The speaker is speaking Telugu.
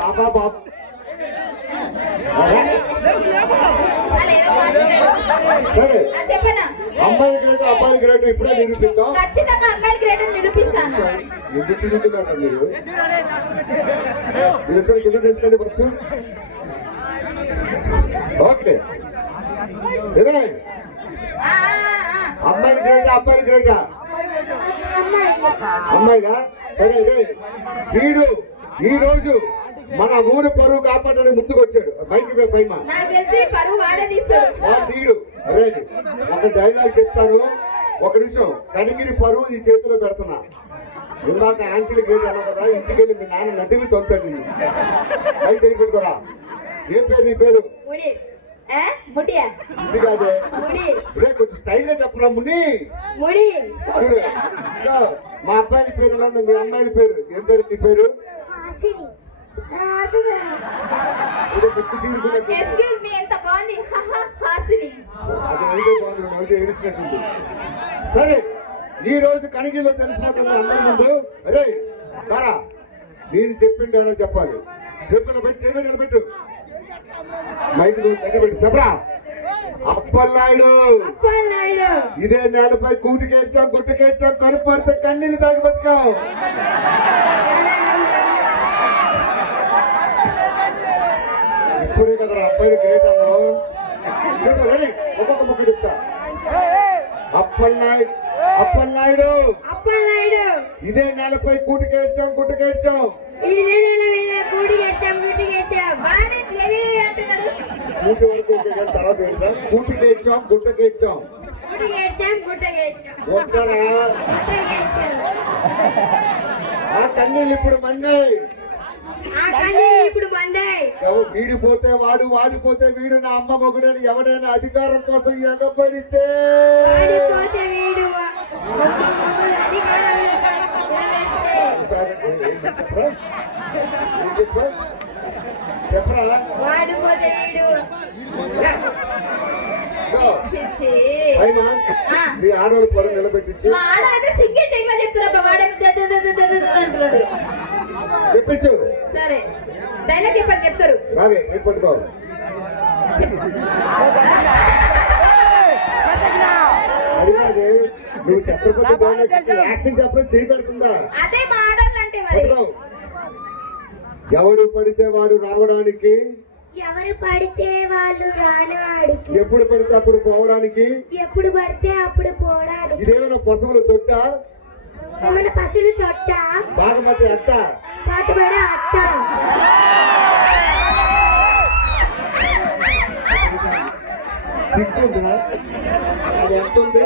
బాబా బాబు సరే, చెప్పనా? అమ్మాయి గ్రేట్ అబ్బాయి గ్రేట్ ఇప్పుడే నిరూపిద్దాం. ఖచ్చితంగా అమ్మాయి గ్రేట్ నిరూపిస్తాను. ఎందుకు తిరుగుతున్నారు మీరు? మీరిద్దరు కింద తెచ్చుకోండి ఫస్ట్. ఓకే, అమ్మాయి గ్రేటా అబ్బాయి గ్రేటా? అమ్మాయిగా? సరే, వీడు ఈ రోజు మన ఊరు పరువు కాపాడడానికి ముందుకు వచ్చాడు. బైక్ ఫైమా తీడు. అరే, ఒక డైలాగ్ చెప్తాను, ఒక నిమిషం. కడిగిరి పరువు ఈ చేతిలో పెడుతున్నా. ఇందాక యాంటీలు గేట్ అన్నా కదా, ఇంటికి వెళ్ళి మీ నాన్న నటిని తొంతండి. బయట వెళ్ళి పెడతారా? ఏం పేరు నీ పేరు? ఇది కాదే, కొంచెం స్టైల్ గా చెప్పరా. ముని. మా అబ్బాయిల పేరు ఎలా ఉంది? మీ అమ్మాయిల పేరు ఏం పేరు? నీ పేరు? ఏడిచినట్టుంది. సరే, ఈ రోజు కణగిలో తెలిసిన అందరి ముందు అరే తారా నేను చెప్పిండు అలా చెప్పాలి. పెట్టు మైక్ దగ్గర పెట్టు చెప్పరా. అప్పలనాయుడు ఇదే నేలపై కూటికేడ్చాం గుట్టుకేడ్చాం కనుపడితే కన్నీళ్ళు తాగి బతికాం. ఇప్పుడే కదరా అబ్బాయి గ్రేట్ అన్నావు. రెడీ, ఒక్కొక్క ముక్క చెప్తా. అప్పలనాయుడు ఇదే నేలపై కూటికేడ్చాం గుట్టుకేడ్చాం. కూటి వరకు తర్వాత ఏంటా? కూటికేడ్చాం గుట్టకేడ్చాం. కొట్టరా ఆ కన్నీళ్ళు ఇప్పుడు మండాయి. వీడిపోతే వాడు వాడిపోతే వీడు నా అమ్మ మొగుడని ఎవడైనా అధికారం కోసం ఎగబడితే చెప్పరా. మీ ఆడవాళ్ళు పొరం నిలబెట్టించి చెప్పించు. సరే, డైలాగ్ చెప్పండి. చెప్తారు బాగా పట్టుకో. అడిగాది నువ్వు చెప్పకపోతే యాక్షన్ చెప్పడం చేయి పెడుతుందా? అదే మా ఆడవాళ్ళు అంటే. మరి ఎవడు పడితే వాడు రావడానికి, ఎవరు పడితే వాళ్ళు రానివాడికి, ఎప్పుడు పడితే అప్పుడు పోవడానికి, ఎప్పుడు పడితే అప్పుడు పోవడానికి. ఇదేమైనా పశువుల తొట్ట? ఏమైనా పశువులు తొట్ట? బాగమతి అట్ట పాతబడ అట్ట. సిగ్గుందిరా? అది ఎంత ఉంది?